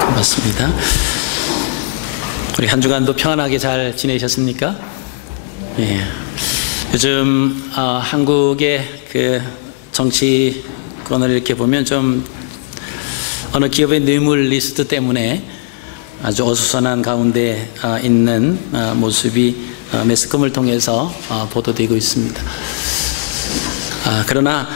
고맙습니다. 우리 한 주간도 평안하게 잘 지내셨습니까? 예. 요즘 한국의 그 정치권을 이렇게 보면 좀 어느 기업의 뇌물 리스트 때문에 아주 어수선한 가운데 있는 모습이 매스컴을 통해서 보도되고 있습니다. 그러나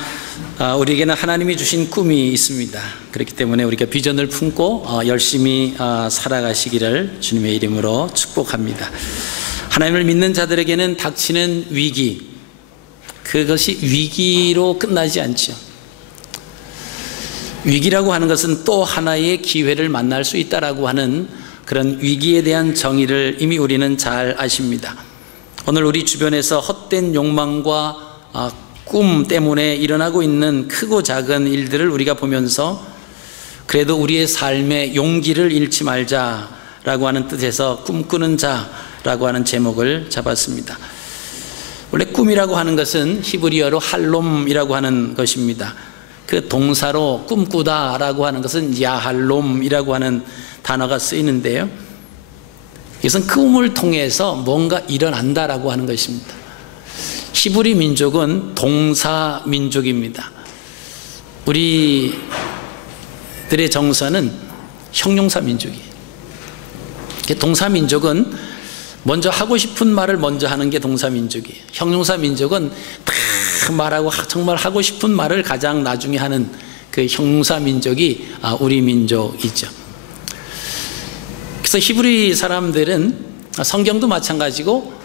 우리에게는 하나님이 주신 꿈이 있습니다. 그렇기 때문에 우리가 비전을 품고 열심히 살아가시기를 주님의 이름으로 축복합니다. 하나님을 믿는 자들에게는 닥치는 위기, 그것이 위기로 끝나지 않죠. 위기라고 하는 것은 또 하나의 기회를 만날 수 있다라고 하는 그런 위기에 대한 정의를 이미 우리는 잘 아십니다. 오늘 우리 주변에서 헛된 욕망과 꿈 때문에 일어나고 있는 크고 작은 일들을 우리가 보면서 그래도 우리의 삶에 용기를 잃지 말자라고 하는 뜻에서 꿈꾸는 자라고 하는 제목을 잡았습니다. 원래 꿈이라고 하는 것은 히브리어로 할롬이라고 하는 것입니다. 그 동사로 꿈꾸다라고 하는 것은 야할롬이라고 하는 단어가 쓰이는데요, 이것은 꿈을 통해서 뭔가 일어난다라고 하는 것입니다. 히브리 민족은 동사 민족입니다. 우리들의 정서는 형용사 민족이에요. 동사 민족은 먼저 하고 싶은 말을 먼저 하는 게 동사 민족이에요. 형용사 민족은 다 말하고 정말 하고 싶은 말을 가장 나중에 하는 그 형용사 민족이 우리 민족이죠. 그래서 히브리 사람들은 성경도 마찬가지고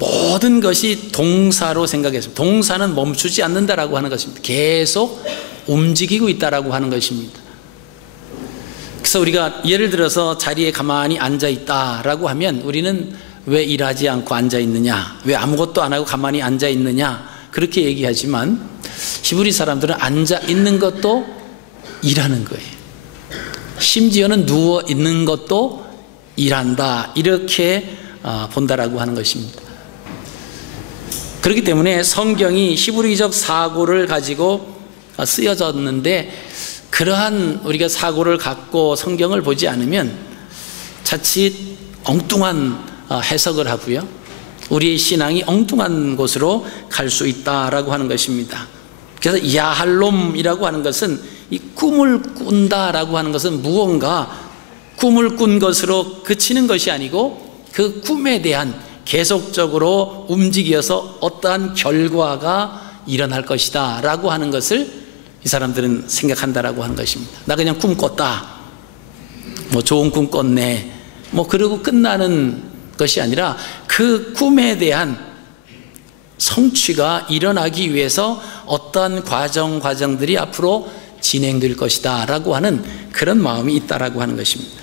모든 것이 동사로 생각했습니다. 동사는 멈추지 않는다라고 하는 것입니다. 계속 움직이고 있다라고 하는 것입니다. 그래서 우리가 예를 들어서 자리에 가만히 앉아 있다라고 하면 우리는 왜 일하지 않고 앉아 있느냐, 왜 아무것도 안 하고 가만히 앉아 있느냐, 그렇게 얘기하지만 히브리 사람들은 앉아 있는 것도 일하는 거예요. 심지어는 누워 있는 것도 일한다, 이렇게 본다라고 하는 것입니다. 그렇기 때문에 성경이 히브리적 사고를 가지고 쓰여졌는데, 그러한 우리가 사고를 갖고 성경을 보지 않으면 자칫 엉뚱한 해석을 하고요, 우리의 신앙이 엉뚱한 곳으로 갈 수 있다라고 하는 것입니다. 그래서 야할롬이라고 하는 것은 이 꿈을 꾼다라고 하는 것은 무언가 꿈을 꾼 것으로 그치는 것이 아니고 그 꿈에 대한 계속적으로 움직여서 어떠한 결과가 일어날 것이다 라고 하는 것을 이 사람들은 생각한다라고 하는 것입니다. 나 그냥 꿈 꿨다, 뭐 좋은 꿈 꿨네, 뭐 그러고 끝나는 것이 아니라 그 꿈에 대한 성취가 일어나기 위해서 어떠한 과정들이 앞으로 진행될 것이다 라고 하는 그런 마음이 있다라고 하는 것입니다.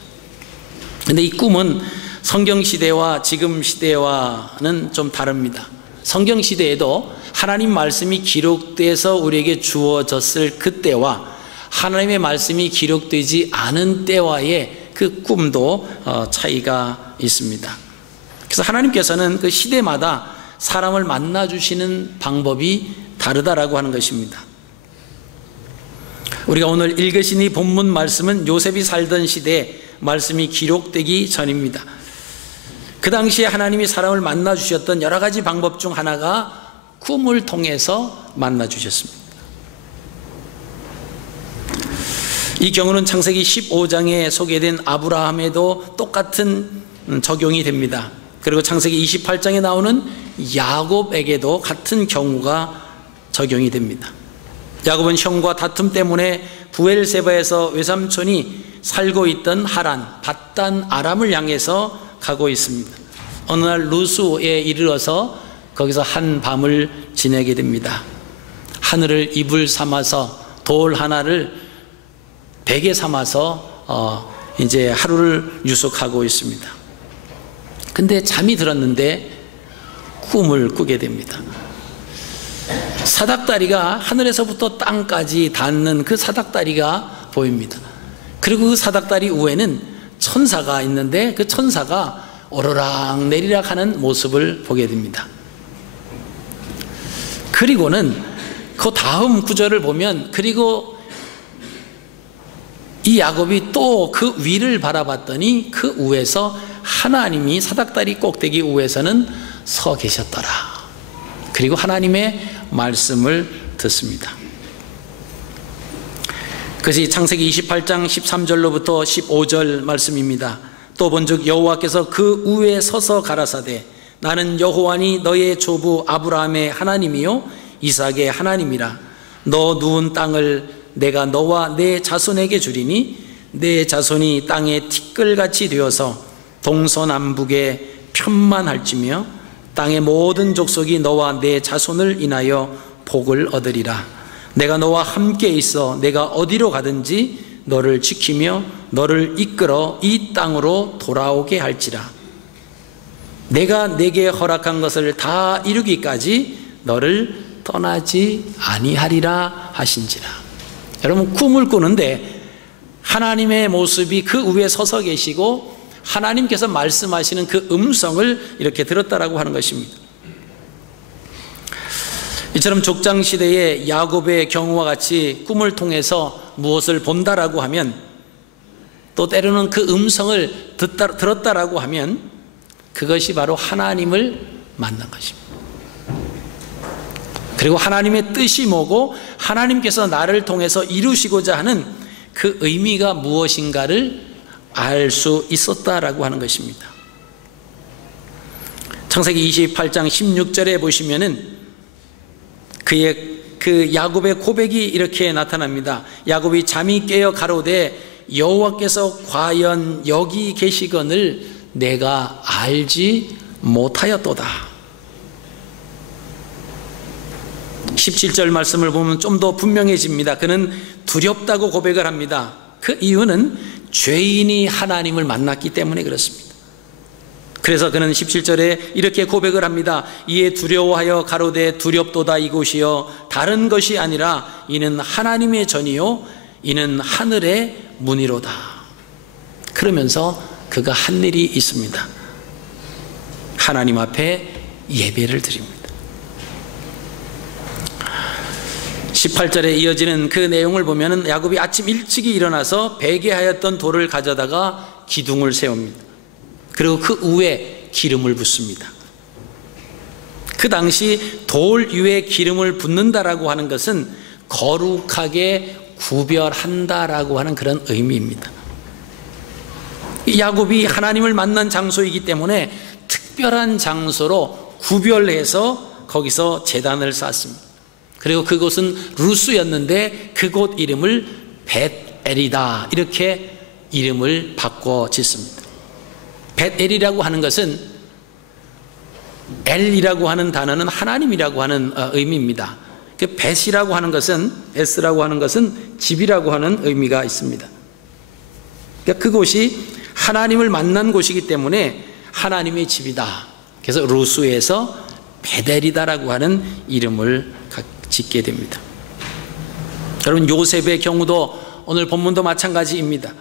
근데 이 꿈은 성경시대와 지금 시대와는 좀 다릅니다. 성경시대에도 하나님 말씀이 기록돼서 우리에게 주어졌을 그때와 하나님의 말씀이 기록되지 않은 때와의 그 꿈도 차이가 있습니다. 그래서 하나님께서는 그 시대마다 사람을 만나주시는 방법이 다르다라고 하는 것입니다. 우리가 오늘 읽으신 이 본문 말씀은 요셉이 살던 시대에 말씀이 기록되기 전입니다. 그 당시에 하나님이 사람을 만나주셨던 여러 가지 방법 중 하나가 꿈을 통해서 만나주셨습니다. 이 경우는 창세기 15장에 소개된 아브라함에도 똑같은 적용이 됩니다. 그리고 창세기 28장에 나오는 야곱에게도 같은 경우가 적용이 됩니다. 야곱은 형과 다툼 때문에 부엘세바에서 외삼촌이 살고 있던 하란, 밧단 아람을 향해서 가고 있습니다. 어느 날 루스에 이르러서 거기서 한 밤을 지내게 됩니다. 하늘을 이불 삼아서 돌 하나를 베개 삼아서 이제 하루를 유숙하고 있습니다. 근데 잠이 들었는데 꿈을 꾸게 됩니다. 사닥다리가 하늘에서부터 땅까지 닿는 그 사닥다리가 보입니다. 그리고 그 사닥다리 위에는 천사가 있는데 그 천사가 오르락 내리락 하는 모습을 보게 됩니다. 그리고는 그 다음 구절을 보면, 그리고 이 야곱이 또 그 위를 바라봤더니 그 위에서 하나님이 사닥다리 꼭대기 위에서는 서 계셨더라. 그리고 하나님의 말씀을 듣습니다. 그것이 창세기 28장 13절로부터 15절 말씀입니다. 또 본즉 여호와께서 그 위에 서서 가라사대 나는 여호와니 너의 조부 아브라함의 하나님이요 이삭의 하나님이라. 너 누운 땅을 내가 너와 내 자손에게 주리니 내 자손이 땅의 티끌같이 되어서 동서남북에 편만할지며 땅의 모든 족속이 너와 내 자손을 인하여 복을 얻으리라. 내가 너와 함께 있어 내가 어디로 가든지 너를 지키며 너를 이끌어 이 땅으로 돌아오게 할지라. 내가 내게 허락한 것을 다 이루기까지 너를 떠나지 아니하리라 하신지라. 여러분, 꿈을 꾸는데 하나님의 모습이 그 위에 서서 계시고 하나님께서 말씀하시는 그 음성을 이렇게 들었다라고 하는 것입니다. 이처럼 족장시대의 야곱의 경우와 같이 꿈을 통해서 무엇을 본다라고 하면, 또 때로는 그 음성을 들었다라고 하면 그것이 바로 하나님을 만난 것입니다. 그리고 하나님의 뜻이 뭐고 하나님께서 나를 통해서 이루시고자 하는 그 의미가 무엇인가를 알 수 있었다라고 하는 것입니다. 창세기 28장 16절에 보시면은 그 야곱의 고백이 이렇게 나타납니다. 야곱이 잠이 깨어 가로되 여호와께서 과연 여기 계시거늘 내가 알지 못하였도다. 17절 말씀을 보면 좀 더 분명해집니다. 그는 두렵다고 고백을 합니다. 그 이유는 죄인이 하나님을 만났기 때문에 그렇습니다. 그래서 그는 17절에 이렇게 고백을 합니다. 이에 두려워하여 가로되 두렵도다 이곳이여 다른 것이 아니라 이는 하나님의 전이요 이는 하늘의 문이로다. 그러면서 그가 한 일이 있습니다. 하나님 앞에 예배를 드립니다. 18절에 이어지는 그 내용을 보면 야곱이 아침 일찍이 일어나서 베개하였던 돌을 가져다가 기둥을 세웁니다. 그리고 그 위에 기름을 붓습니다. 그 당시 돌 위에 기름을 붓는다라고 하는 것은 거룩하게 구별한다라고 하는 그런 의미입니다. 야곱이 하나님을 만난 장소이기 때문에 특별한 장소로 구별해서 거기서 제단을 쌓았습니다. 그리고 그곳은 루스였는데 그곳 이름을 벳엘이다 이렇게 이름을 바꿔 짓습니다. 벳엘이라고 하는 것은 엘이라고 하는 단어는 하나님이라고 하는 의미입니다. 벳이라고 하는 것은 에스라고 하는 것은 집이라고 하는 의미가 있습니다. 그곳이 하나님을 만난 곳이기 때문에 하나님의 집이다. 그래서 루스에서 벳엘이다라고 하는 이름을 짓게 됩니다. 여러분, 요셉의 경우도 오늘 본문도 마찬가지입니다.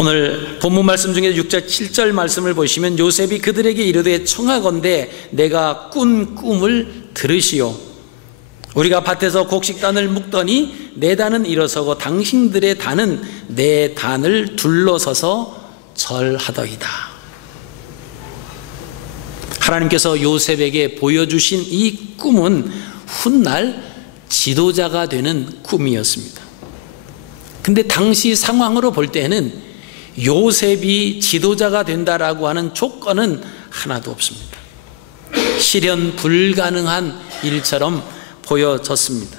오늘 본문 말씀 중에 6절 7절 말씀을 보시면 요셉이 그들에게 이르되 청하건대 내가 꾼 꿈을 들으시오. 우리가 밭에서 곡식단을 묶더니 내 단은 일어서고 당신들의 단은 내 단을 둘러서서 절하더이다. 하나님께서 요셉에게 보여주신 이 꿈은 훗날 지도자가 되는 꿈이었습니다. 근데 당시 상황으로 볼 때는 요셉이 지도자가 된다라고 하는 조건은 하나도 없습니다. 실현 불가능한 일처럼 보여졌습니다.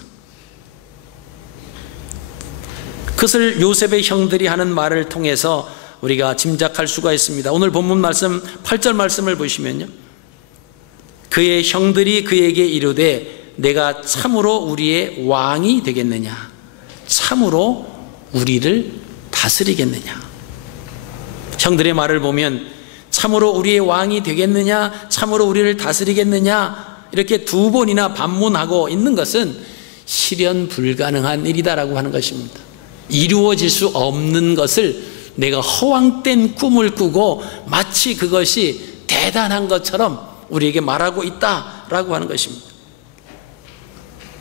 그것을 요셉의 형들이 하는 말을 통해서 우리가 짐작할 수가 있습니다. 오늘 본문 말씀 8절 말씀을 보시면요, 그의 형들이 그에게 이르되 내가 참으로 우리의 왕이 되겠느냐, 참으로 우리를 다스리겠느냐. 형들의 말을 보면 참으로 우리의 왕이 되겠느냐, 참으로 우리를 다스리겠느냐 이렇게 두 번이나 반문하고 있는 것은 실현 불가능한 일이다라고 하는 것입니다. 이루어질 수 없는 것을 내가 허황된 꿈을 꾸고 마치 그것이 대단한 것처럼 우리에게 말하고 있다라고 하는 것입니다.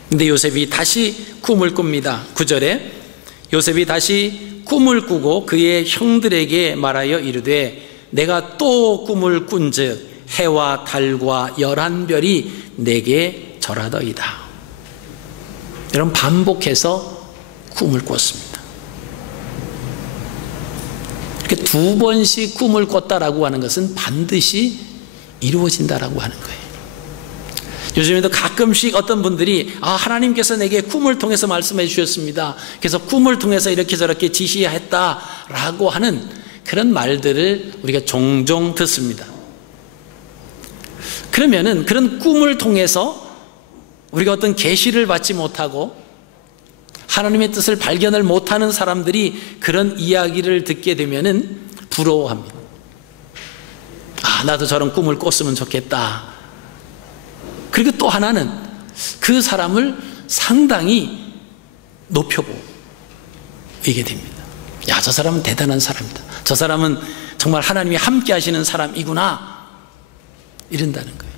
근데 요셉이 다시 꿈을 꿉니다. 9절에 요셉이 다시 꿈을 꾸고 그의 형들에게 말하여 이르되 내가 또 꿈을 꾼즉 해와 달과 11별이 내게 절하더이다. 여러분, 반복해서 꿈을 꿨습니다. 이렇게 2번씩 꿈을 꿨다라고 하는 것은 반드시 이루어진다라고 하는 거예요. 요즘에도 가끔씩 어떤 분들이 하나님께서 내게 꿈을 통해서 말씀해 주셨습니다. 그래서 꿈을 통해서 이렇게 저렇게 지시했다라고 하는 그런 말들을 우리가 종종 듣습니다. 그러면은 그런 꿈을 통해서 우리가 어떤 계시를 받지 못하고 하나님의 뜻을 발견을 못하는 사람들이 그런 이야기를 듣게 되면은 부러워합니다. 나도 저런 꿈을 꿨으면 좋겠다. 그리고 또 하나는 그 사람을 상당히 높여보게 됩니다. 야, 저 사람은 대단한 사람이다. 저 사람은 정말 하나님이 함께 하시는 사람이구나. 이런다는 거예요.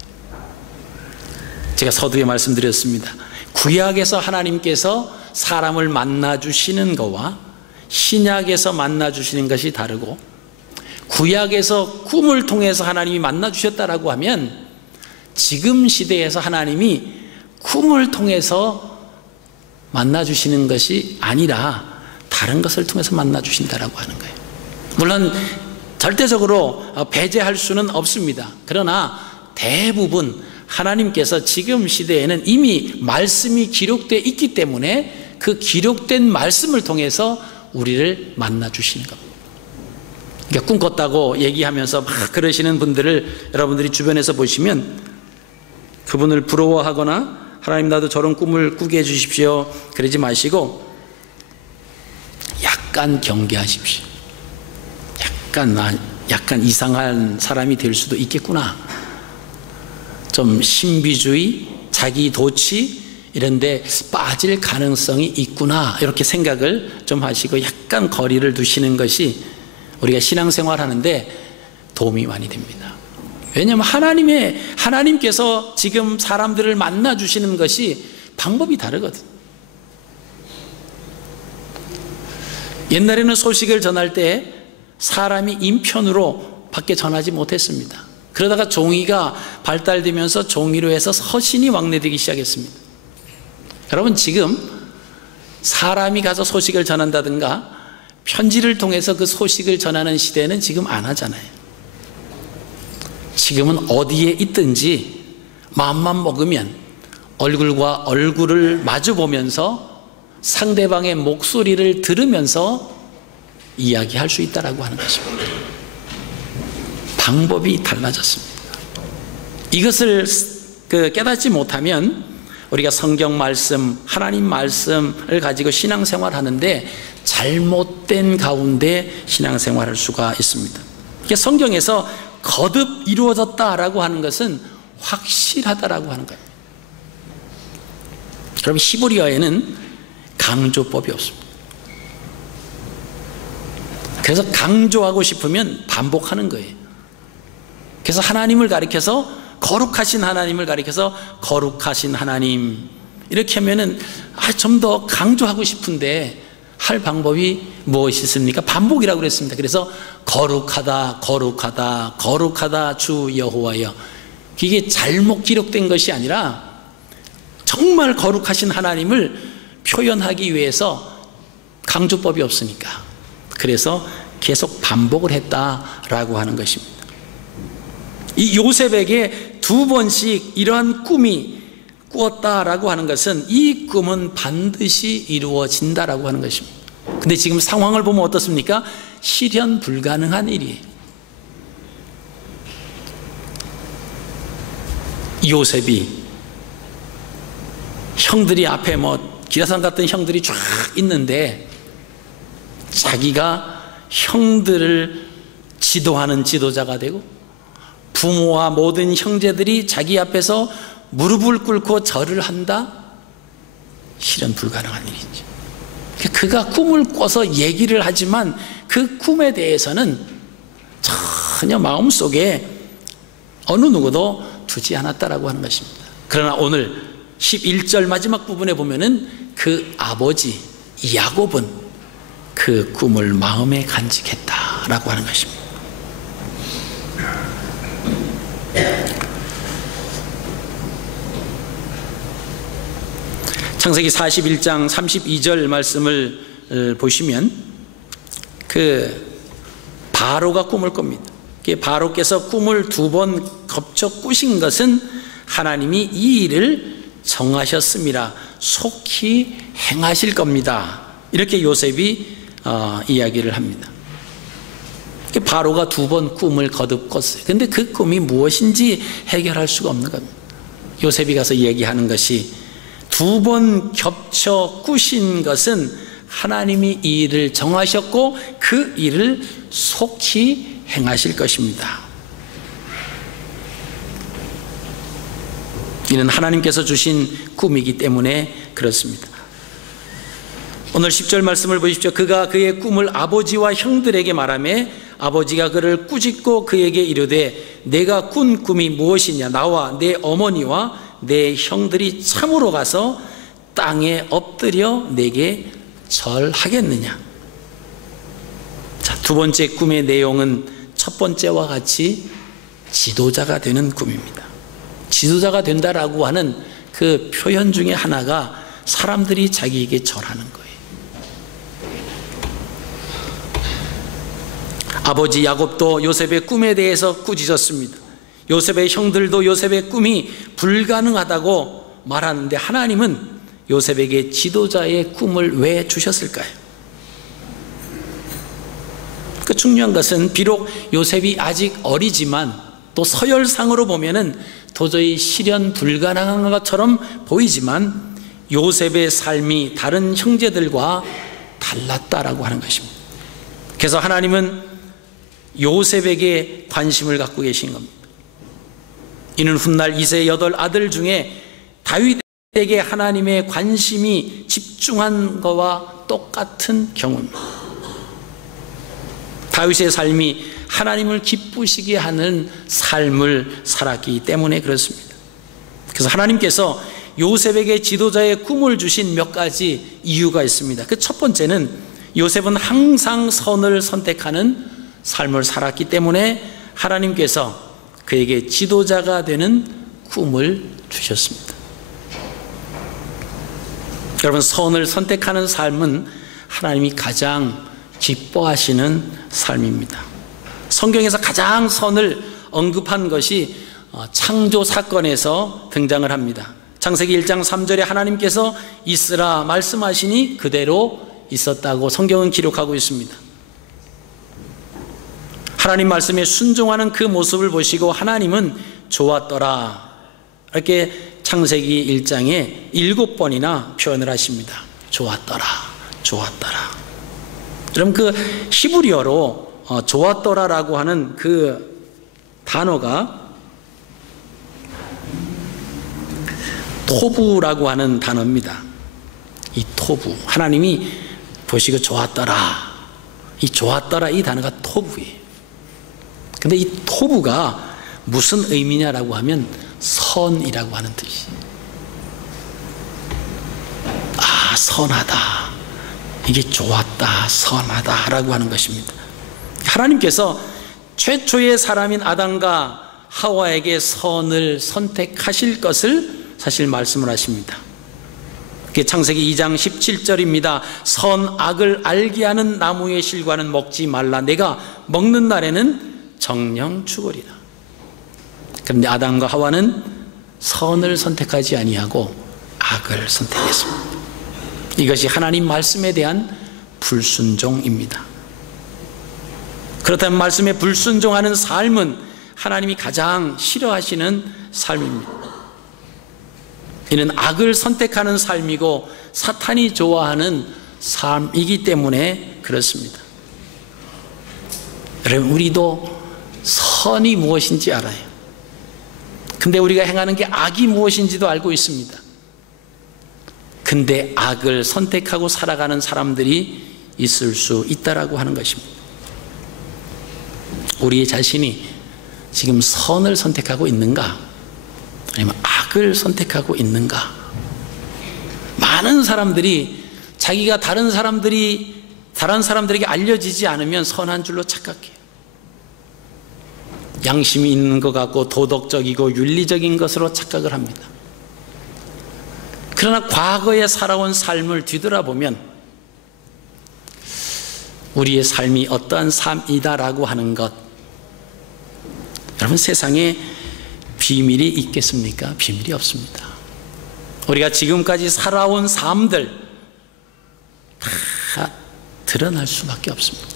제가 서두에 말씀드렸습니다. 구약에서 하나님께서 사람을 만나주시는 것과 신약에서 만나주시는 것이 다르고, 구약에서 꿈을 통해서 하나님이 만나주셨다라고 하면 지금 시대에서 하나님이 꿈을 통해서 만나주시는 것이 아니라 다른 것을 통해서 만나주신다라고 하는 거예요. 물론 절대적으로 배제할 수는 없습니다. 그러나 대부분 하나님께서 지금 시대에는 이미 말씀이 기록되어 있기 때문에 그 기록된 말씀을 통해서 우리를 만나주시는 겁니다. 그러니까 꿈 꿨다고 얘기하면서 막 그러시는 분들을 여러분들이 주변에서 보시면 그분을 부러워하거나 하나님 나도 저런 꿈을 꾸게 해주십시오 그러지 마시고 약간 경계하십시오. 약간 이상한 사람이 될 수도 있겠구나. 좀 신비주의, 자기 도취 이런 데 빠질 가능성이 있구나. 이렇게 생각을 좀 하시고 약간 거리를 두시는 것이 우리가 신앙생활 하는데 도움이 많이 됩니다. 왜냐하면 하나님께서 지금 사람들을 만나주시는 것이 방법이 다르거든. 옛날에는 소식을 전할 때 사람이 인편으로 밖에 전하지 못했습니다. 그러다가 종이가 발달되면서 종이로 해서 서신이 왕래되기 시작했습니다. 여러분, 지금 사람이 가서 소식을 전한다든가 편지를 통해서 그 소식을 전하는 시대는 지금 안 하잖아요. 지금은 어디에 있든지 마음만 먹으면 얼굴과 얼굴을 마주 보면서 상대방의 목소리를 들으면서 이야기할 수 있다라고 하는 것입니다. 방법이 달라졌습니다. 이것을 깨닫지 못하면 우리가 성경 말씀, 하나님 말씀을 가지고 신앙생활 하는데 잘못된 가운데 신앙생활할 수가 있습니다. 성경에서 거듭 이루어졌다라고 하는 것은 확실하다라고 하는 거예요. 그럼 히브리어에는 강조법이 없습니다. 그래서 강조하고 싶으면 반복하는 거예요. 그래서 하나님을 가리켜서 거룩하신 하나님을 가리켜서 거룩하신 하나님 이렇게 하면은 좀 더 강조하고 싶은데 할 방법이 무엇이 있습니까? 반복이라고 그랬습니다. 그래서 거룩하다 거룩하다 거룩하다 주 여호와여. 이게 잘못 기록된 것이 아니라 정말 거룩하신 하나님을 표현하기 위해서 강조법이 없으니까 그래서 계속 반복을 했다라고 하는 것입니다. 이 요셉에게 2번씩 이러한 꿈이 꾸었다라고 하는 것은 이 꿈은 반드시 이루어진다라고 하는 것입니다. 근데 지금 상황을 보면 어떻습니까? 실현 불가능한 일이에요. 요셉이 형들이 앞에 기라상 같은 형들이 쫙 있는데 자기가 형들을 지도하는 지도자가 되고 부모와 모든 형제들이 자기 앞에서 무릎을 꿇고 절을 한다? 실현 불가능한 일이죠. 그가 꿈을 꿔서 얘기를 하지만 그 꿈에 대해서는 전혀 마음속에 어느 누구도 두지 않았다라고 하는 것입니다. 그러나 오늘 11절 마지막 부분에 보면은 그 아버지 야곱은 그 꿈을 마음에 간직했다라고 하는 것입니다. 창세기 41장 32절 말씀을 보시면 그 바로가 꿈을 꿉니다. 바로께서 꿈을 2번 겹쳐 꾸신 것은 하나님이 이 일을 정하셨음이라 속히 행하실 겁니다. 이렇게 요셉이 이야기를 합니다. 바로가 2번 꿈을 거듭 꿨어요. 근데 그 꿈이 무엇인지 해결할 수가 없는 겁니다. 요셉이 가서 얘기하는 것이 2번 겹쳐 꾸신 것은 하나님이 이 일을 정하셨고 그 일을 속히 행하실 것입니다. 이는 하나님께서 주신 꿈이기 때문에 그렇습니다. 오늘 10절 말씀을 보십시오. 그가 그의 꿈을 아버지와 형들에게 말하며 아버지가 그를 꾸짖고 그에게 이르되 내가 꾼 꿈이 무엇이냐? 나와 내 어머니와 내 형들이 참으로 가서 땅에 엎드려 내게 절하겠느냐? 자, 2번째 꿈의 내용은 첫 번째와 같이 지도자가 되는 꿈입니다. 지도자가 된다라고 하는 그 표현 중에 하나가 사람들이 자기에게 절하는 거예요. 아버지 야곱도 요셉의 꿈에 대해서 꾸짖었습니다. 요셉의 형들도 요셉의 꿈이 불가능하다고 말하는데 하나님은 요셉에게 지도자의 꿈을 왜 주셨을까요? 그 중요한 것은 비록 요셉이 아직 어리지만 또 서열상으로 보면은 도저히 실현 불가능한 것처럼 보이지만 요셉의 삶이 다른 형제들과 달랐다라고 하는 것입니다. 그래서 하나님은 요셉에게 관심을 갖고 계신 겁니다. 이는 훗날 이세 8 아들 중에 다윗에게 하나님의 관심이 집중한 것과 똑같은 경우입니다. 다윗의 삶이 하나님을 기쁘시게 하는 삶을 살았기 때문에 그렇습니다. 그래서 하나님께서 요셉에게 지도자의 꿈을 주신 몇 가지 이유가 있습니다. 그 첫 번째는 요셉은 항상 선을 선택하는 삶을 살았기 때문에 하나님께서 그에게 지도자가 되는 꿈을 주셨습니다. 여러분, 선을 선택하는 삶은 하나님이 가장 기뻐하시는 삶입니다. 성경에서 가장 선을 언급한 것이 창조 사건에서 등장을 합니다. 창세기 1장 3절에 하나님께서 있으라 말씀하시니 그대로 있었다고 성경은 기록하고 있습니다. 하나님 말씀에 순종하는 그 모습을 보시고 하나님은 좋았더라 이렇게 창세기 1장에 7번이나 표현을 하십니다. 좋았더라, 좋았더라. 여러분, 그 히브리어로 좋았더라라고 하는 그 단어가 토부라고 하는 단어입니다. 이 토부, 하나님이 보시고 좋았더라, 이 좋았더라 이 단어가 토부예요. 근데 이 토부가 무슨 의미냐라고 하면 선이라고 하는 뜻이에요. 아, 선하다, 이게 좋았다, 선하다 라고 하는 것입니다. 하나님께서 최초의 사람인 아담과 하와에게 선을 선택하실 것을 사실 말씀을 하십니다. 그게 창세기 2장 17절입니다. 선악을 알게 하는 나무의 실과는 먹지 말라. 내가 먹는 날에는 정령 죽으리라. 그런데 아담과 하와는 선을 선택하지 아니하고 악을 선택했습니다. 이것이 하나님 말씀에 대한 불순종입니다. 그렇다면 말씀에 불순종하는 삶은 하나님이 가장 싫어하시는 삶입니다. 이는 악을 선택하는 삶이고 사탄이 좋아하는 삶이기 때문에 그렇습니다. 여러분, 우리도 선이 무엇인지 알아요. 근데 우리가 행하는 게 악이 무엇인지도 알고 있습니다. 근데 악을 선택하고 살아가는 사람들이 있을 수 있다라고 하는 것입니다. 우리 자신이 지금 선을 선택하고 있는가? 아니면 악을 선택하고 있는가? 많은 사람들이 자기가 다른 사람들에게 알려지지 않으면 선한 줄로 착각해요. 양심이 있는 것 같고 도덕적이고 윤리적인 것으로 착각을 합니다. 그러나 과거에 살아온 삶을 뒤돌아보면 우리의 삶이 어떠한 삶이다라고 하는 것, 여러분, 세상에 비밀이 있겠습니까? 비밀이 없습니다. 우리가 지금까지 살아온 삶들 다 드러날 수밖에 없습니다.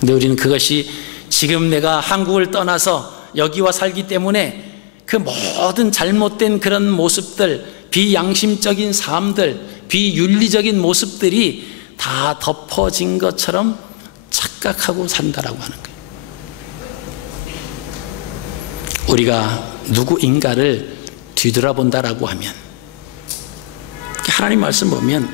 근데 우리는 그것이 지금 내가 한국을 떠나서 여기와 살기 때문에 그 모든 잘못된 그런 모습들, 비양심적인 삶들, 비윤리적인 모습들이 다 덮어진 것처럼 착각하고 산다라고 하는 거예요. 우리가 누구인가를 뒤돌아본다라고 하면, 하나님 말씀 보면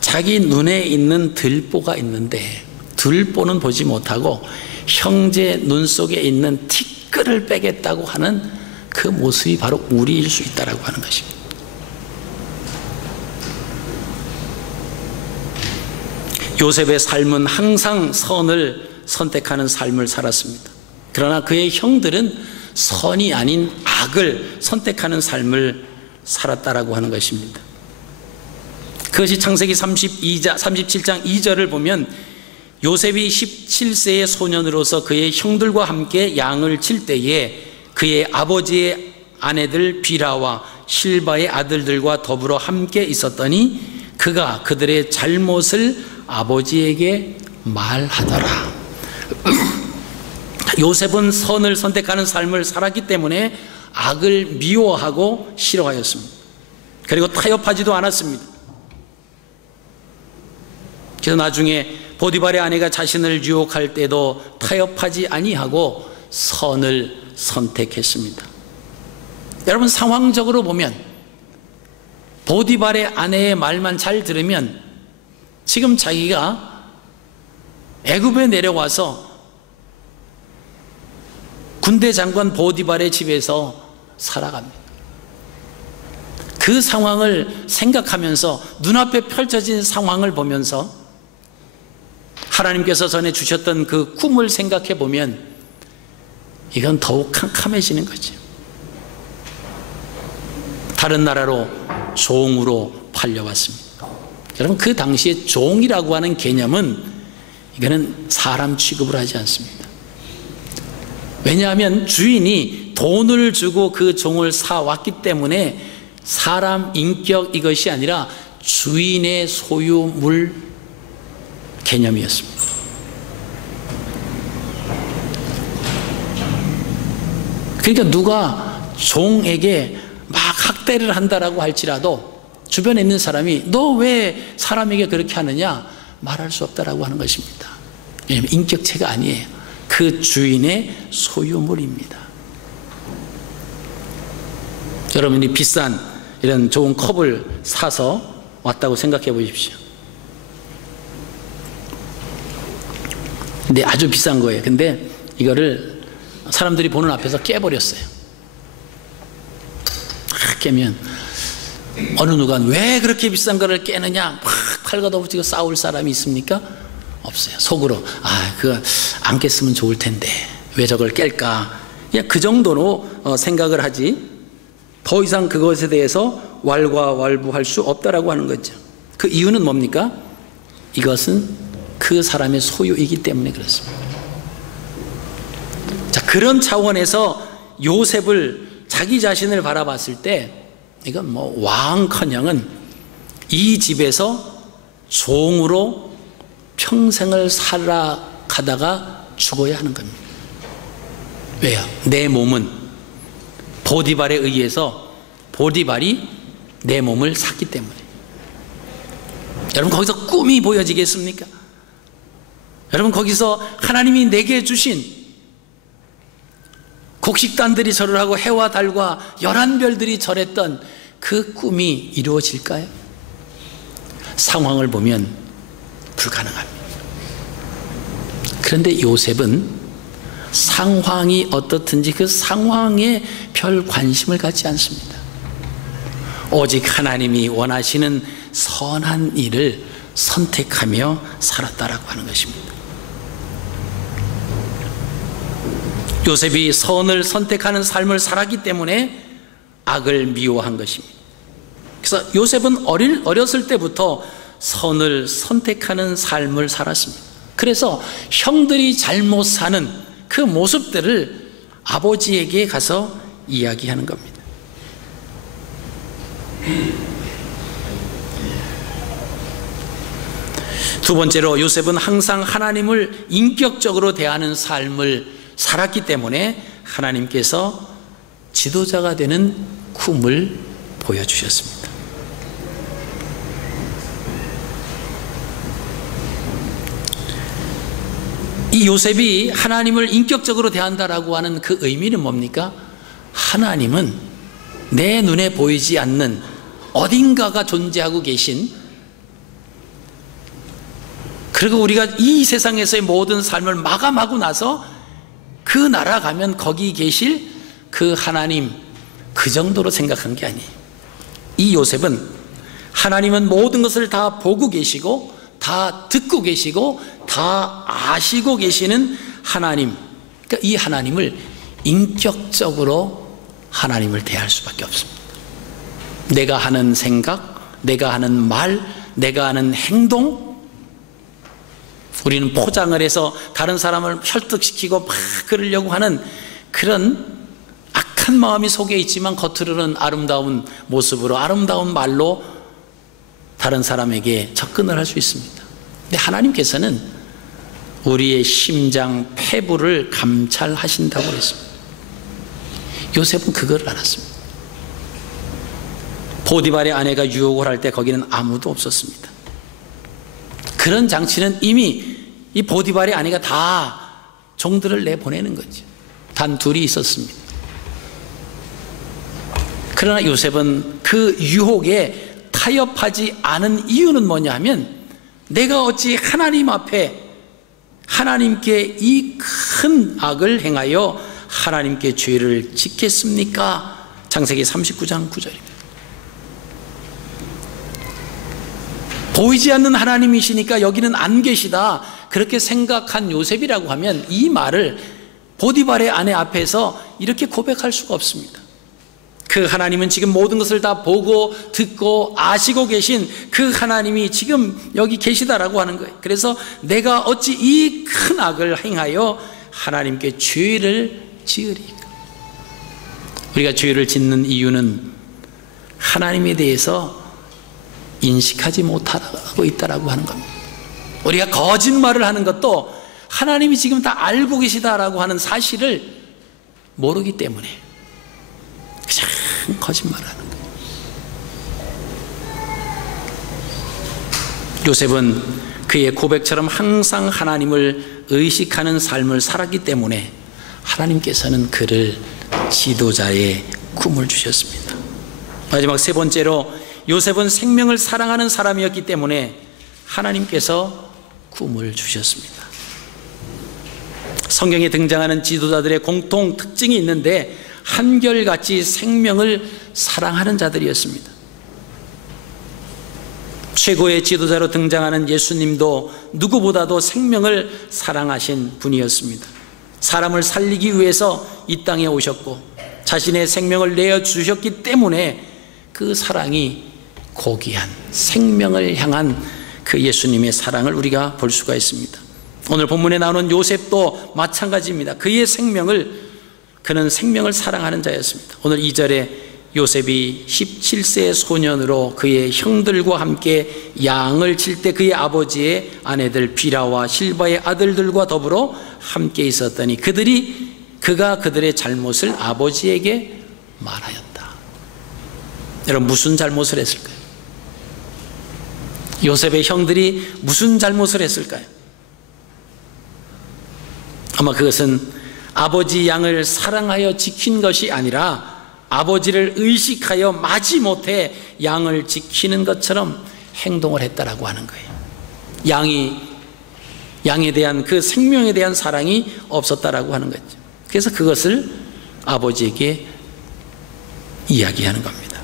자기 눈에 있는 들보가 있는데 들보는 보지 못하고 형제 눈 속에 있는 티끌을 빼겠다고 하는 그 모습이 바로 우리일 수 있다라고 하는 것입니다. 요셉의 삶은 항상 선을 선택하는 삶을 살았습니다. 그러나 그의 형들은 선이 아닌 악을 선택하는 삶을 살았다라고 하는 것입니다. 그것이 창세기 37장 2절을 보면 요셉이 17세의 소년으로서 그의 형들과 함께 양을 칠 때에 그의 아버지의 아내들 비라와 실바의 아들들과 더불어 함께 있었더니 그가 그들의 잘못을 아버지에게 말하더라. 요셉은 선을 선택하는 삶을 살았기 때문에 악을 미워하고 싫어하였습니다. 그리고 타협하지도 않았습니다. 그래서 나중에 보디발의 아내가 자신을 유혹할 때도 타협하지 아니하고 선을 선택했습니다. 여러분, 상황적으로 보면 보디발의 아내의 말만 잘 들으면 지금 자기가 애굽에 내려와서 군대 장관 보디발의 집에서 살아갑니다. 그 상황을 생각하면서 눈앞에 펼쳐진 상황을 보면서 하나님께서 전에 주셨던 그 꿈을 생각해 보면 이건 더욱 캄캄해지는 거죠. 다른 나라로 종으로 팔려왔습니다. 여러분, 그 당시에 종이라고 하는 개념은 이거는 사람 취급을 하지 않습니다. 왜냐하면 주인이 돈을 주고 그 종을 사왔기 때문에 사람 인격 이것이 아니라 주인의 소유물 개념이었습니다. 그러니까 누가 종에게 막 학대를 한다라고 할지라도 주변에 있는 사람이 너 왜 사람에게 그렇게 하느냐 말할 수 없다라고 하는 것입니다. 왜냐하면 인격체가 아니에요. 그 주인의 소유물입니다. 여러분이 비싼 이런 좋은 컵을 사서 왔다고 생각해 보십시오. 근데 아주 비싼 거예요. 근데 이거를 사람들이 보는 앞에서 깨버렸어요. 깨면 어느 누가 왜 그렇게 비싼 거를 깨느냐 막 팔걷어붙이고 싸울 사람이 있습니까? 없어요. 속으로 그거 안 깼으면 좋을 텐데 왜 저걸 깰까, 그냥 그 정도로 생각을 하지 더 이상 그것에 대해서 왈가왈부할 수 없다라고 하는 거죠. 그 이유는 뭡니까? 이것은 그 사람의 소유이기 때문에 그렇습니다. 자, 그런 차원에서 요셉을 자기 자신을 바라봤을 때 이건 뭐 왕커녕은 이 집에서 종으로 평생을 살아가다가 죽어야 하는 겁니다. 왜요? 내 몸은 보디발에 의해서 보디발이 내 몸을 샀기 때문에. 여러분, 거기서 꿈이 보여지겠습니까? 여러분, 거기서 하나님이 내게 주신 곡식단들이 절을 하고 해와 달과 11별들이 절했던 그 꿈이 이루어질까요? 상황을 보면 불가능합니다. 그런데 요셉은 상황이 어떻든지 그 상황에 별 관심을 갖지 않습니다. 오직 하나님이 원하시는 선한 일을 선택하며 살았다라고 하는 것입니다. 요셉이 선을 선택하는 삶을 살았기 때문에 악을 미워한 것입니다. 그래서 요셉은 어렸을 때부터 선을 선택하는 삶을 살았습니다. 그래서 형들이 잘못 사는 그 모습들을 아버지에게 가서 이야기하는 겁니다. 두 번째로 요셉은 항상 하나님을 인격적으로 대하는 삶을 살았기 때문에 하나님께서 지도자가 되는 꿈을 보여주셨습니다. 이 요셉이 하나님을 인격적으로 대한다라고 하는 그 의미는 뭡니까? 하나님은 내 눈에 보이지 않는 어딘가가 존재하고 계신, 그리고 우리가 이 세상에서의 모든 삶을 마감하고 나서 그 나라 가면 거기 계실 그 하나님, 그 정도로 생각한 게 아니에요. 이 요셉은 하나님은 모든 것을 다 보고 계시고 다 듣고 계시고 다 아시고 계시는 하나님, 그러니까 이 하나님을 인격적으로 하나님을 대할 수밖에 없습니다. 내가 하는 생각, 내가 하는 말, 내가 하는 행동, 우리는 포장을 해서 다른 사람을 설득시키고 막 그러려고 하는 그런 악한 마음이 속에 있지만 겉으로는 아름다운 모습으로 아름다운 말로 다른 사람에게 접근을 할 수 있습니다. 근데 하나님께서는 우리의 심장 폐부를 감찰하신다고 했습니다. 요셉은 그걸 알았습니다. 보디발의 아내가 유혹을 할 때 거기는 아무도 없었습니다. 그런 장치는 이미 이 보디발의 아내가 다 종들을 내보내는 거죠. 단 둘이 있었습니다. 그러나 요셉은 그 유혹에 타협하지 않은 이유는 뭐냐 하면, 내가 어찌 하나님 앞에 하나님께 이 큰 악을 행하여 하나님께 죄를 짓겠습니까? 창세기 39장 9절입니다. 보이지 않는 하나님이시니까 여기는 안 계시다, 그렇게 생각한 요셉이라고 하면 이 말을 보디발의 아내 앞에서 이렇게 고백할 수가 없습니다. 그 하나님은 지금 모든 것을 다 보고 듣고 아시고 계신 그 하나님이 지금 여기 계시다라고 하는 거예요. 그래서 내가 어찌 이 큰 악을 행하여 하나님께 죄를 지으리까? 우리가 죄를 짓는 이유는 하나님에 대해서 인식하지 못하고 있다라고 하는 겁니다. 우리가 거짓말을 하는 것도 하나님이 지금 다 알고 계시다라고 하는 사실을 모르기 때문에 그냥 거짓말을 하는 거예요. 요셉은 그의 고백처럼 항상 하나님을 의식하는 삶을 살았기 때문에 하나님께서는 그를 지도자의 꿈을 주셨습니다. 마지막 세 번째로, 요셉은 생명을 사랑하는 사람이었기 때문에 하나님께서 꿈을 주셨습니다. 성경에 등장하는 지도자들의 공통 특징이 있는데 한결같이 생명을 사랑하는 자들이었습니다. 최고의 지도자로 등장하는 예수님도 누구보다도 생명을 사랑하신 분이었습니다. 사람을 살리기 위해서 이 땅에 오셨고 자신의 생명을 내어주셨기 때문에 그 사랑이 고귀한, 생명을 향한 그 예수님의 사랑을 우리가 볼 수가 있습니다. 오늘 본문에 나오는 요셉도 마찬가지입니다. 그는 생명을 사랑하는 자였습니다. 오늘 2절에 요셉이 17세의 소년으로 그의 형들과 함께 양을 칠 때 그의 아버지의 아내들 비라와 실바의 아들들과 더불어 함께 있었더니 그가 그들의 잘못을 아버지에게 말하였다. 여러분, 무슨 잘못을 했을까요? 요셉의 형들이 무슨 잘못을 했을까요? 아마 그것은 아버지 양을 사랑하여 지킨 것이 아니라 아버지를 의식하여 마지못해 양을 지키는 것처럼 행동을 했다라고 하는 거예요. 양에 대한 그 생명에 대한 사랑이 없었다라고 하는 거죠. 그래서 그것을 아버지에게 이야기하는 겁니다.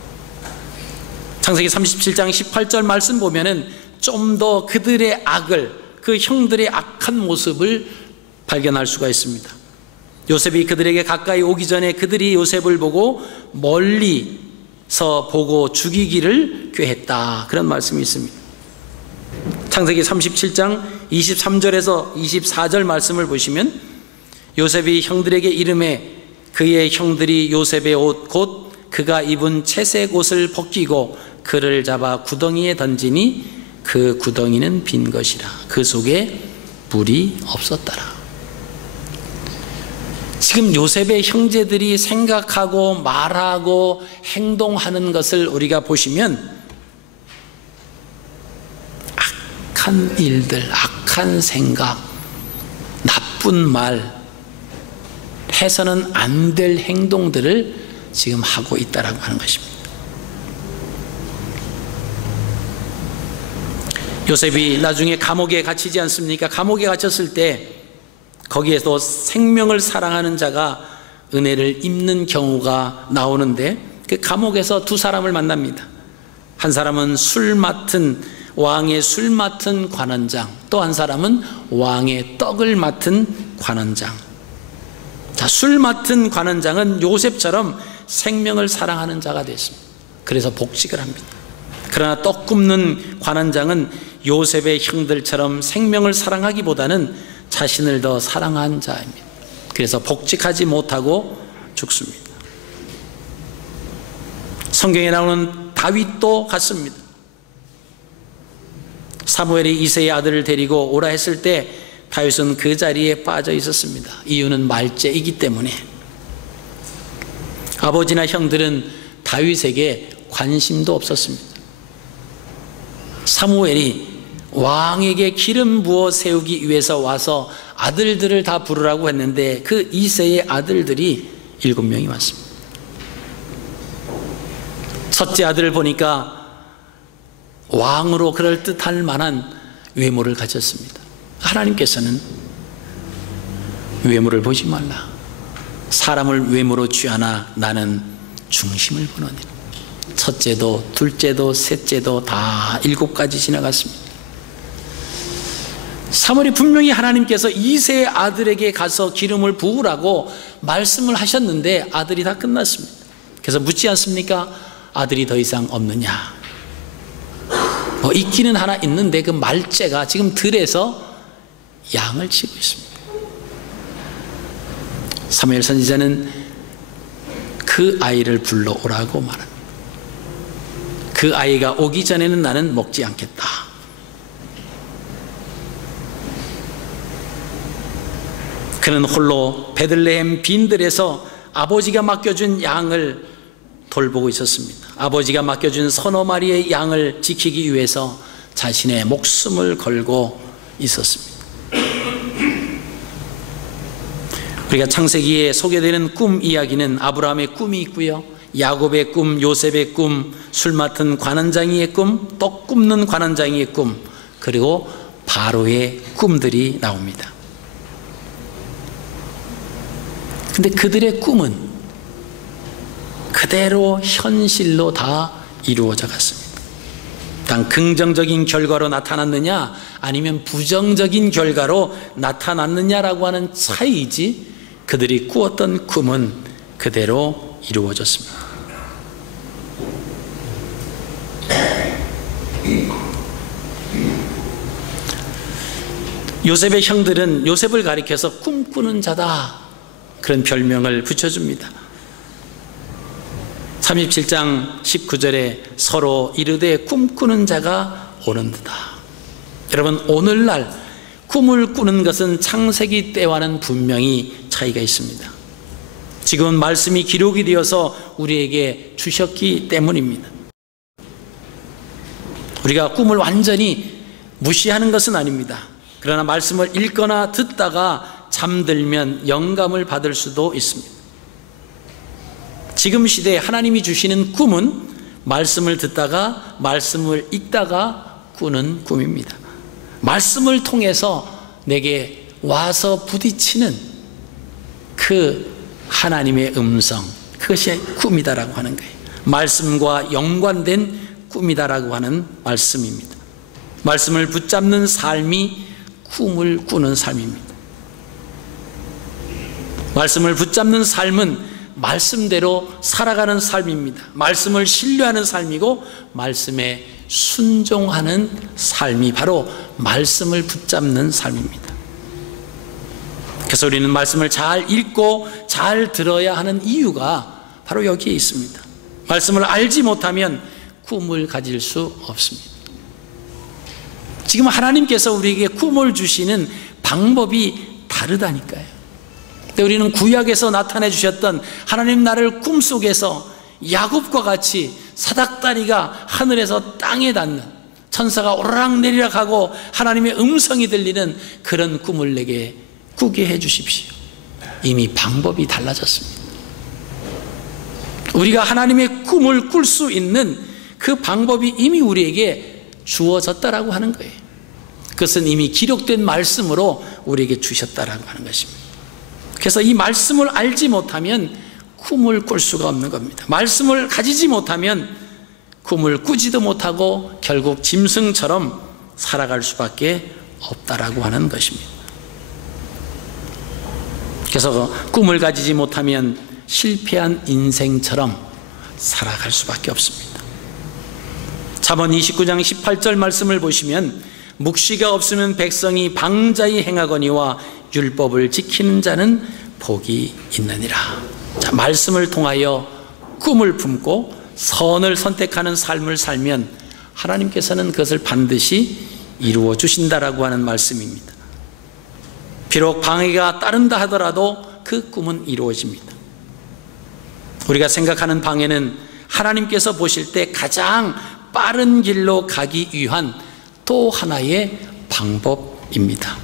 창세기 37장 18절 말씀 보면은 좀 더 그들의 악을, 그 형들의 악한 모습을 발견할 수가 있습니다. 요셉이 그들에게 가까이 오기 전에 그들이 요셉을 보고 멀리서 보고 죽이기를 꾀했다, 그런 말씀이 있습니다. 창세기 37장 23절에서 24절 말씀을 보시면 요셉이 형들에게 이르매 그의 형들이 요셉의 옷 곧 그가 입은 채색 옷을 벗기고 그를 잡아 구덩이에 던지니 그 구덩이는 빈 것이라. 그 속에 물이 없었더라. 지금 요셉의 형제들이 생각하고 말하고 행동하는 것을 우리가 보시면 악한 일들, 악한 생각, 나쁜 말, 해서는 안 될 행동들을 지금 하고 있다라고 하는 것입니다. 요셉이 나중에 감옥에 갇히지 않습니까? 감옥에 갇혔을 때 거기에서 생명을 사랑하는 자가 은혜를 입는 경우가 나오는데, 그 감옥에서 두 사람을 만납니다. 한 사람은 왕의 술 맡은 관원장, 또 한 사람은 왕의 떡을 맡은 관원장. 자, 술 맡은 관원장은 요셉처럼 생명을 사랑하는 자가 됐습니다. 그래서 복직을 합니다. 그러나 떡 굽는 관원장은 요셉의 형들처럼 생명을 사랑하기보다는 자신을 더 사랑한 자입니다. 그래서 복직하지 못하고 죽습니다. 성경에 나오는 다윗도 같습니다. 사무엘이 이새의 아들을 데리고 오라 했을 때 다윗은 그 자리에 빠져 있었습니다. 이유는 말죄이기 때문에. 아버지나 형들은 다윗에게 관심도 없었습니다. 사무엘이 왕에게 기름 부어 세우기 위해서 와서 아들들을 다 부르라고 했는데 그 이새의 아들들이 7명이 왔습니다. 첫째 아들을 보니까 왕으로 그럴듯할 만한 외모를 가졌습니다. 하나님께서는 외모를 보지 말라, 사람을 외모로 취하나 나는 중심을 보느니라. 첫째도 둘째도 셋째도 다 7가지 지나갔습니다. 사무엘이 분명히 하나님께서 이새의 아들에게 가서 기름을 부으라고 말씀을 하셨는데 아들이 다 끝났습니다. 그래서 묻지 않습니까? 아들이 더 이상 없느냐? 있기는 하나 있는데 그 말째가 지금 들에서 양을 치고 있습니다. 사무엘 선지자는 그 아이를 불러오라고 말합니다. 그 아이가 오기 전에는 나는 먹지 않겠다. 그는 홀로 베들레헴 빈들에서 아버지가 맡겨준 양을 돌보고 있었습니다. 아버지가 맡겨준 서너 마리의 양을 지키기 위해서 자신의 목숨을 걸고 있었습니다. 우리가 창세기에 소개되는 꿈 이야기는 아브라함의 꿈이 있고요, 야곱의 꿈, 요셉의 꿈, 술 맡은 관원장이의 꿈, 떡 굽는 관원장이의 꿈, 그리고 바로의 꿈들이 나옵니다. 근데 그들의 꿈은 그대로 현실로 다 이루어져 갔습니다. 단 긍정적인 결과로 나타났느냐 아니면 부정적인 결과로 나타났느냐라고 하는 차이이지 그들이 꾸었던 꿈은 그대로 이루어졌습니다. 요셉의 형들은 요셉을 가리켜서 꿈꾸는 자다, 그런 별명을 붙여줍니다. 37장 19절에 서로 이르되 꿈꾸는 자가 오는도다. 여러분, 오늘날 꿈을 꾸는 것은 창세기 때와는 분명히 차이가 있습니다. 지금은 말씀이 기록이 되어서 우리에게 주셨기 때문입니다. 우리가 꿈을 완전히 무시하는 것은 아닙니다. 그러나 말씀을 읽거나 듣다가 잠들면 영감을 받을 수도 있습니다. 지금 시대에 하나님이 주시는 꿈은 말씀을 듣다가 말씀을 읽다가 꾸는 꿈입니다. 말씀을 통해서 내게 와서 부딪히는 그 하나님의 음성, 그것이 꿈이다라고 하는 거예요. 말씀과 연관된 꿈이다라고 하는 말씀입니다. 말씀을 붙잡는 삶이 꿈을 꾸는 삶입니다. 말씀을 붙잡는 삶은 말씀대로 살아가는 삶입니다. 말씀을 신뢰하는 삶이고 말씀에 순종하는 삶이 바로 말씀을 붙잡는 삶입니다. 그래서 우리는 말씀을 잘 읽고 잘 들어야 하는 이유가 바로 여기에 있습니다. 말씀을 알지 못하면 꿈을 가질 수 없습니다. 지금 하나님께서 우리에게 꿈을 주시는 방법이 다르다니까요. 근데 우리는 구약에서 나타내 주셨던 하나님 나를 꿈속에서 야곱과 같이 사닥다리가 하늘에서 땅에 닿는, 천사가 오르락 내리락 하고 하나님의 음성이 들리는 그런 꿈을 내게 꾸게 해 주십시오. 이미 방법이 달라졌습니다. 우리가 하나님의 꿈을 꿀 수 있는 그 방법이 이미 우리에게 주어졌다라고 하는 거예요. 그것은 이미 기록된 말씀으로 우리에게 주셨다라고 하는 것입니다. 그래서 이 말씀을 알지 못하면 꿈을 꿀 수가 없는 겁니다. 말씀을 가지지 못하면 꿈을 꾸지도 못하고 결국 짐승처럼 살아갈 수밖에 없다라고 하는 것입니다. 그래서 꿈을 가지지 못하면 실패한 인생처럼 살아갈 수밖에 없습니다. 잠언 29장 18절 말씀을 보시면 묵시가 없으면 백성이 방자히 행하거니와 율법을 지키는 자는 복이 있느니라. 자, 말씀을 통하여 꿈을 품고 선을 선택하는 삶을 살면 하나님께서는 그것을 반드시 이루어 주신다라고 하는 말씀입니다. 비록 방해가 따른다 하더라도 그 꿈은 이루어집니다. 우리가 생각하는 방해는 하나님께서 보실 때 가장 빠른 길로 가기 위한 또 하나의 방법입니다.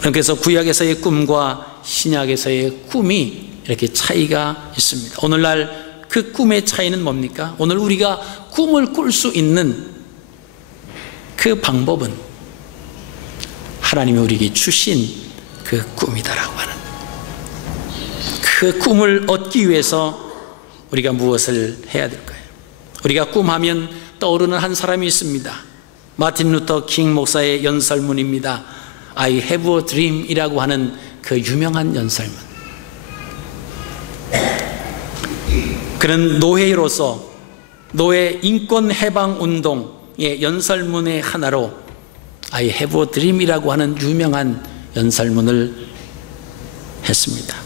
그래서 구약에서의 꿈과 신약에서의 꿈이 이렇게 차이가 있습니다. 오늘날 그 꿈의 차이는 뭡니까? 오늘 우리가 꿈을 꿀 수 있는 그 방법은 하나님이 우리에게 주신 그 꿈이다라고 하는, 그 꿈을 얻기 위해서 우리가 무엇을 해야 될까요? 우리가 꿈하면 떠오르는 한 사람이 있습니다. 마틴 루터 킹 목사의 연설문입니다. I have a dream 이라고 하는 그 유명한 연설문. 그는 노예로서 노예 인권 해방 운동의 연설문의 하나로 I have a dream 이라고 하는 유명한 연설문을 했습니다.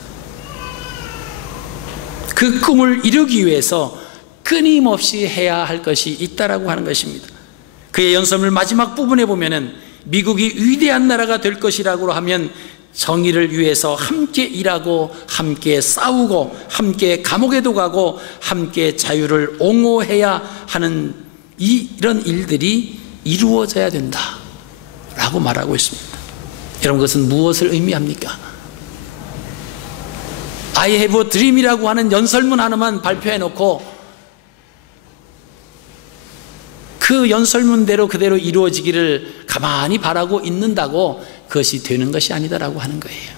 그 꿈을 이루기 위해서 끊임없이 해야 할 것이 있다라고 하는 것입니다. 그의 연설문 마지막 부분에 보면은 미국이 위대한 나라가 될 것이라고 하면 정의를 위해서 함께 일하고 함께 싸우고 함께 감옥에도 가고 함께 자유를 옹호해야 하는 이런 일들이 이루어져야 된다라고 말하고 있습니다. 여러분, 그것은 무엇을 의미합니까? I have a dream이라고 하는 연설문 하나만 발표해 놓고 그 연설문대로 그대로 이루어지기를 가만히 바라고 있는다고 그것이 되는 것이 아니다라고 하는 거예요.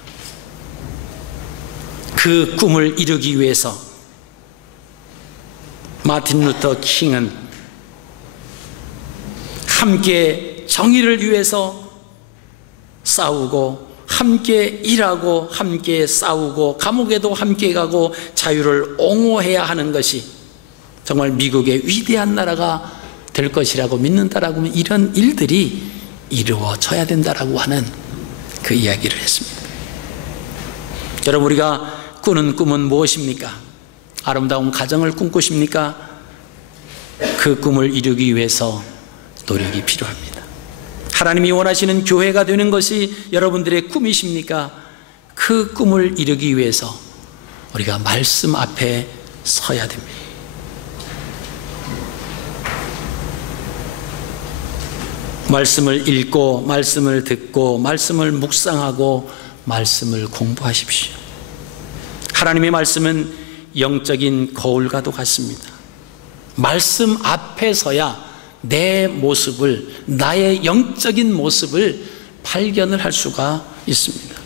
그 꿈을 이루기 위해서 마틴 루터 킹은 함께 정의를 위해서 싸우고 함께 일하고 함께 싸우고 감옥에도 함께 가고 자유를 옹호해야 하는 것이 정말 미국의 위대한 나라가 될 것이라고 믿는다라고 하면 이런 일들이 이루어져야 된다라고 하는 그 이야기를 했습니다. 여러분, 우리가 꾸는 꿈은 무엇입니까? 아름다운 가정을 꿈꾸십니까? 그 꿈을 이루기 위해서 노력이 필요합니다. 하나님이 원하시는 교회가 되는 것이 여러분들의 꿈이십니까? 그 꿈을 이루기 위해서 우리가 말씀 앞에 서야 됩니다. 말씀을 읽고 말씀을 듣고 말씀을 묵상하고 말씀을 공부하십시오. 하나님의 말씀은 영적인 거울과도 같습니다. 말씀 앞에 서야 내 모습을, 나의 영적인 모습을 발견을 할 수가 있습니다.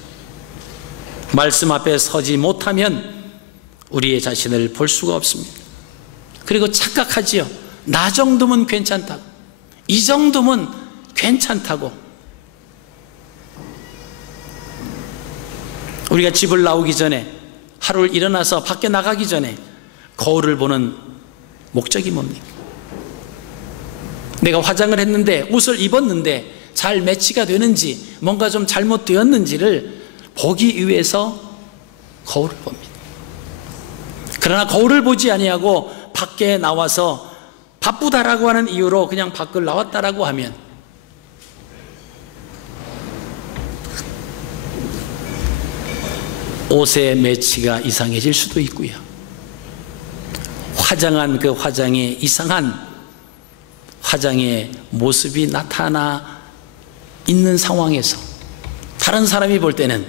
말씀 앞에 서지 못하면 우리의 자신을 볼 수가 없습니다. 그리고 착각하지요. 나 정도면 괜찮다고, 이 정도면 괜찮다고. 우리가 집을 나오기 전에, 하루를 일어나서 밖에 나가기 전에 거울을 보는 목적이 뭡니까? 내가 화장을 했는데, 옷을 입었는데 잘 매치가 되는지, 뭔가 좀 잘못되었는지를 보기 위해서 거울을 봅니다. 그러나 거울을 보지 아니하고 밖에 나와서 바쁘다라고 하는 이유로 그냥 밖을 나왔다라고 하면 옷의 매치가 이상해질 수도 있고요, 화장한 그 화장에 이상한 화장의 모습이 나타나 있는 상황에서 다른 사람이 볼 때는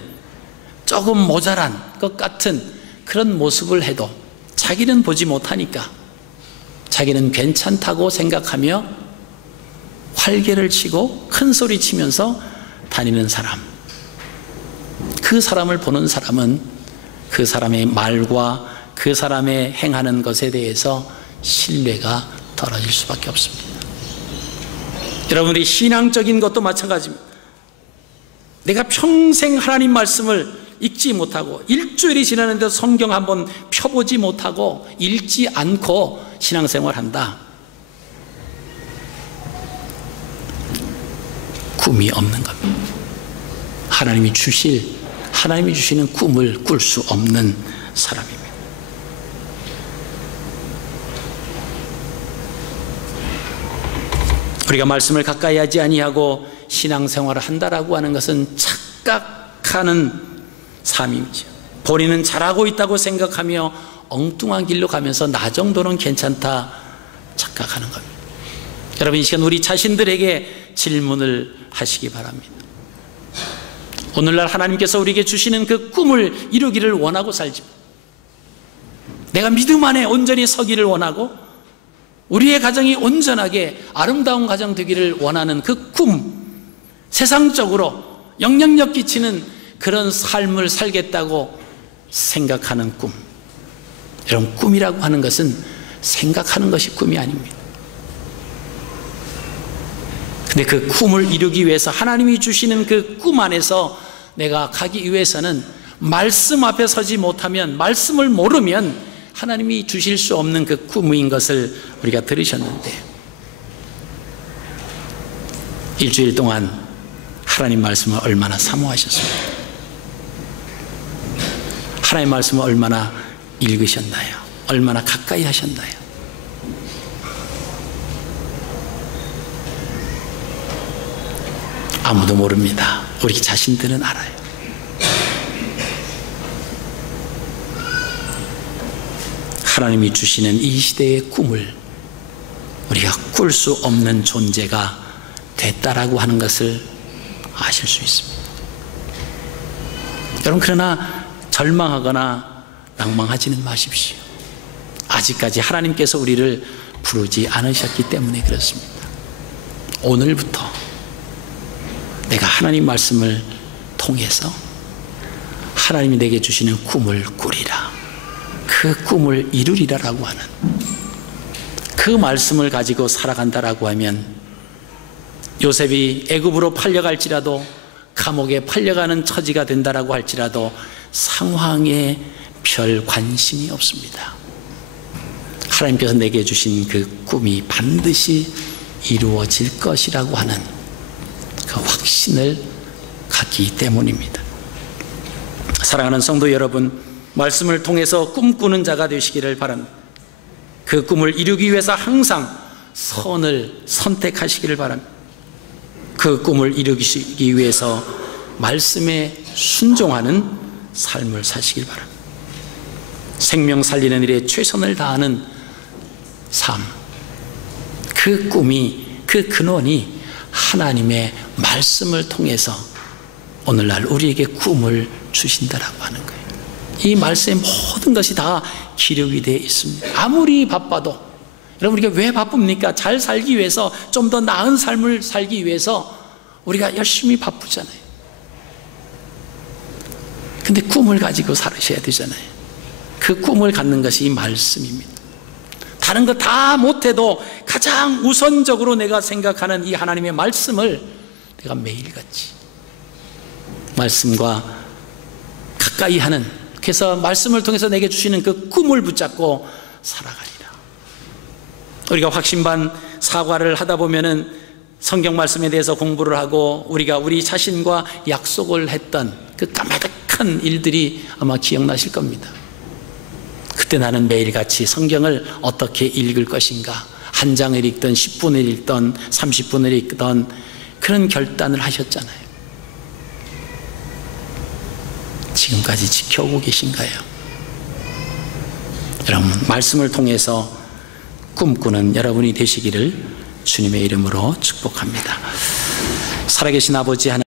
조금 모자란 것 같은 그런 모습을 해도 자기는 보지 못하니까 자기는 괜찮다고 생각하며 활개를 치고 큰 소리 치면서 다니는 사람, 그 사람을 보는 사람은 그 사람의 말과 그 사람의 행하는 것에 대해서 신뢰가 떨어질 수밖에 없습니다. 여러분들이 신앙적인 것도 마찬가지입니다. 내가 평생 하나님 말씀을 읽지 못하고 일주일이 지났는데도 성경 한번 펴보지 못하고 읽지 않고 신앙생활한다. 꿈이 없는 겁니다. 하나님이 주시는 꿈을 꿀 수 없는 사람입니다. 우리가 말씀을 가까이 하지 아니하고 신앙생활을 한다라고 하는 것은 착각하는 삶이죠. 본인은 잘하고 있다고 생각하며 엉뚱한 길로 가면서 나 정도는 괜찮다 착각하는 겁니다. 여러분, 이 시간 우리 자신들에게 질문을 하시기 바랍니다. 오늘날 하나님께서 우리에게 주시는 그 꿈을 이루기를 원하고 살지, 내가 믿음 안에 온전히 서기를 원하고 우리의 가정이 온전하게 아름다운 가정 되기를 원하는 그 꿈, 세상적으로 영향력 끼치는 그런 삶을 살겠다고 생각하는 꿈, 여러분, 꿈이라고 하는 것은 생각하는 것이 꿈이 아닙니다. 근데 그 꿈을 이루기 위해서 하나님이 주시는 그 꿈 안에서 내가 가기 위해서는 말씀 앞에 서지 못하면, 말씀을 모르면 하나님이 주실 수 없는 그 꿈인 것을 우리가 들으셨는데, 일주일 동안 하나님 말씀을 얼마나 사모하셨습니까? 하나님 말씀을 얼마나 읽으셨나요? 얼마나 가까이 하셨나요? 아무도 모릅니다. 우리 자신들은 알아요. 하나님이 주시는 이 시대의 꿈을 우리가 꿀 수 없는 존재가 됐다라고 하는 것을 아실 수 있습니다. 여러분, 그러나 절망하거나 낭망하지는 마십시오. 아직까지 하나님께서 우리를 부르지 않으셨기 때문에 그렇습니다. 오늘부터 내가 하나님 말씀을 통해서 하나님이 내게 주시는 꿈을 꾸리라, 그 꿈을 이루리라라고 하는 그 말씀을 가지고 살아간다라고 하면, 요셉이 애굽으로 팔려갈지라도, 감옥에 팔려가는 처지가 된다라고 할지라도 상황에 별 관심이 없습니다. 하나님께서 내게 주신 그 꿈이 반드시 이루어질 것이라고 하는 그 확신을 갖기 때문입니다. 사랑하는 성도 여러분, 말씀을 통해서 꿈꾸는 자가 되시기를 바랍니다. 그 꿈을 이루기 위해서 항상 선을 선택하시기를 바랍니다. 그 꿈을 이루기 위해서 말씀에 순종하는 삶을 사시길 바랍니다. 생명 살리는 일에 최선을 다하는 삶, 그 꿈이, 그 근원이 하나님의 말씀을 통해서 오늘날 우리에게 꿈을 주신다라고 하는 거예요. 이 말씀의 모든 것이 다 기록이 되어 있습니다. 아무리 바빠도, 여러분, 우리가 왜 바쁩니까? 잘 살기 위해서, 좀 더 나은 삶을 살기 위해서 우리가 열심히 바쁘잖아요. 근데 꿈을 가지고 살으셔야 되잖아요. 그 꿈을 갖는 것이 이 말씀입니다. 다른 거 다 못해도 가장 우선적으로 내가 생각하는 이 하나님의 말씀을 내가 매일같이 말씀과 가까이 하는, 그래서 말씀을 통해서 내게 주시는 그 꿈을 붙잡고 살아가리라. 우리가 확신반 사과를 하다 보면은 성경 말씀에 대해서 공부를 하고 우리가 우리 자신과 약속을 했던 그 까마득한 일들이 아마 기억나실 겁니다. 그때 나는 매일같이 성경을 어떻게 읽을 것인가, 한 장을 읽든 10분을 읽든 30분을 읽든 그런 결단을 하셨잖아요. 지금까지 지켜오고 계신가요? 여러분, 말씀을 통해서 꿈꾸는 여러분이 되시기를 주님의 이름으로 축복합니다. 살아계신 아버지 하나님,